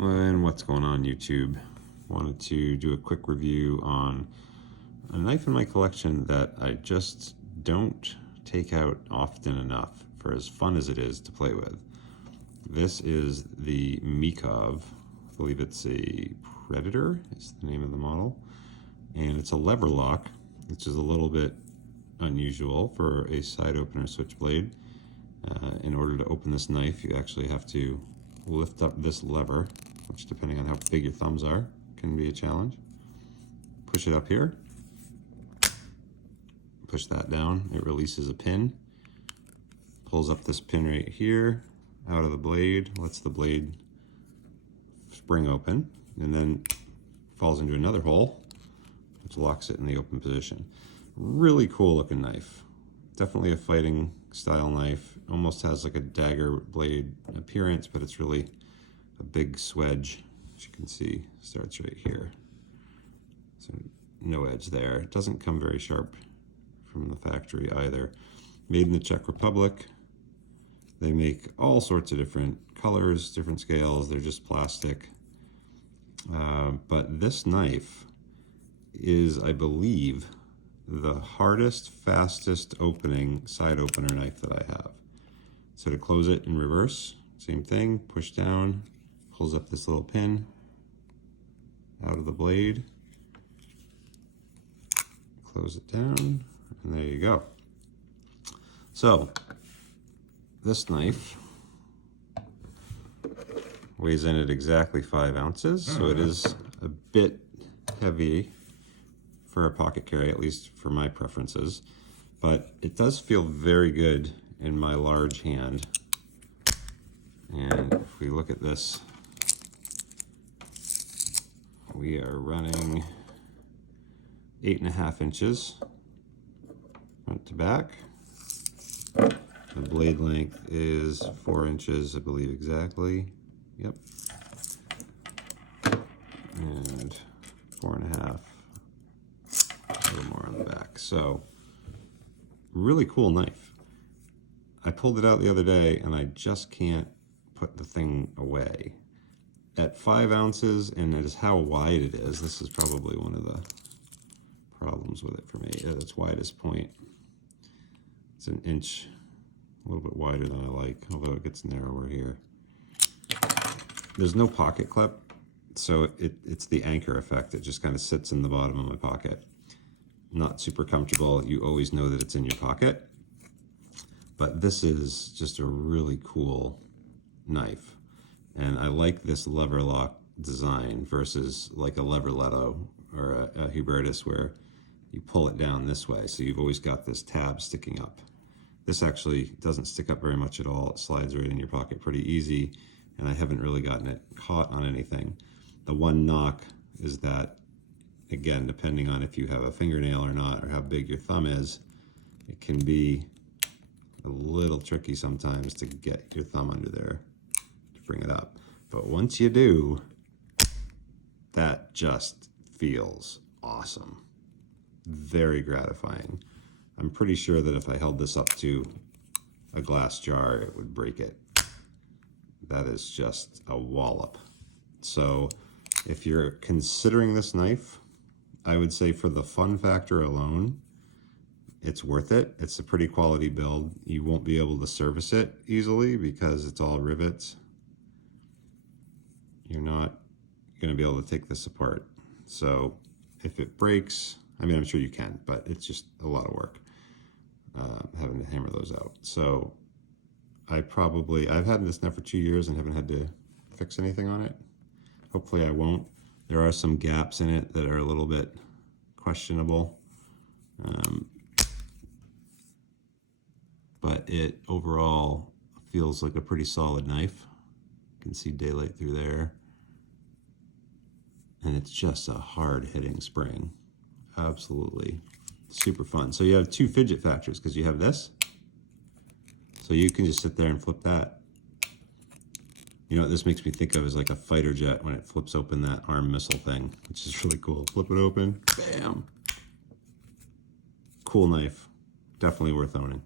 And what's going on, YouTube? Wanted to do a quick review on a knife in my collection that I just don't take out often enough for as fun as it is to play with. This is the Mikov. I believe it's a Predator is the name of the model. And it's a lever lock, which is a little bit unusual for a side opener switchblade. In order to open this knife, you actually have to lift up this lever, which depending on how big your thumbs are, can be a challenge. Push it up here, push that down, it releases a pin, pulls up this pin right here, out of the blade, lets the blade spring open, and then falls into another hole, which locks it in the open position. Really cool looking knife. Definitely a fighting style knife. Almost has like a dagger blade appearance, but it's really a big swedge. As you can see, starts right here. So no edge there. It doesn't come very sharp from the factory either. Made in the Czech Republic. They make all sorts of different colors, different scales. They're just plastic. But this knife is, I believe, the hardest, fastest opening side opener knife that I have. So to close it in reverse, same thing, push down, pulls up this little pin out of the blade, close it down, and there you go. So this knife weighs in at exactly 5 ounces, so it is a bit heavy for a pocket carry, at least for my preferences, but it does feel very good in my large hand. And if we look at this, we are running 8.5 inches front to back. The blade length is 4 inches, I believe exactly. Yep. And 4.5. A little more on the back. So, really cool knife. I pulled it out the other day and I just can't put the thing away. At 5 ounces, and it is how wide it is, this is probably one of the problems with it for me. At its widest point, it's an inch, a little bit wider than I like, although it gets narrower here. There's no pocket clip, so it's the anchor effect. It just kind of sits in the bottom of my pocket. Not super comfortable. You always know that it's in your pocket. But this is just a really cool knife. And I like this lever lock design versus like a leverletto or a Hubertus where you pull it down this way. So you've always got this tab sticking up. This actually doesn't stick up very much at all. It slides right in your pocket pretty easy. And I haven't really gotten it caught on anything. The one knock is that, again, depending on if you have a fingernail or not, or how big your thumb is, it can be a little tricky sometimes to get your thumb under there to bring it up. But once you do, that just feels awesome. Very gratifying. I'm pretty sure that if I held this up to a glass jar, it would break it. That is just a wallop. So if you're considering this knife, I would say for the fun factor alone, it's worth it. It's a pretty quality build. You won't be able to service it easily because it's all rivets. You're not going to be able to take this apart. So if it breaks, I mean, I'm sure you can, but it's just a lot of work having to hammer those out. So I've had this now for 2 years and haven't had to fix anything on it. Hopefully I won't. There are some gaps in it that are a little bit questionable. But it overall feels like a pretty solid knife. You can see daylight through there. And it's just a hard hitting spring. Absolutely super fun. So you have 2 fidget factors because you have this. So you can just sit there and flip that. You know what this makes me think of is like a fighter jet when it flips open that arm missile thing, which is really cool. Flip it open, bam. Cool knife. Definitely worth owning.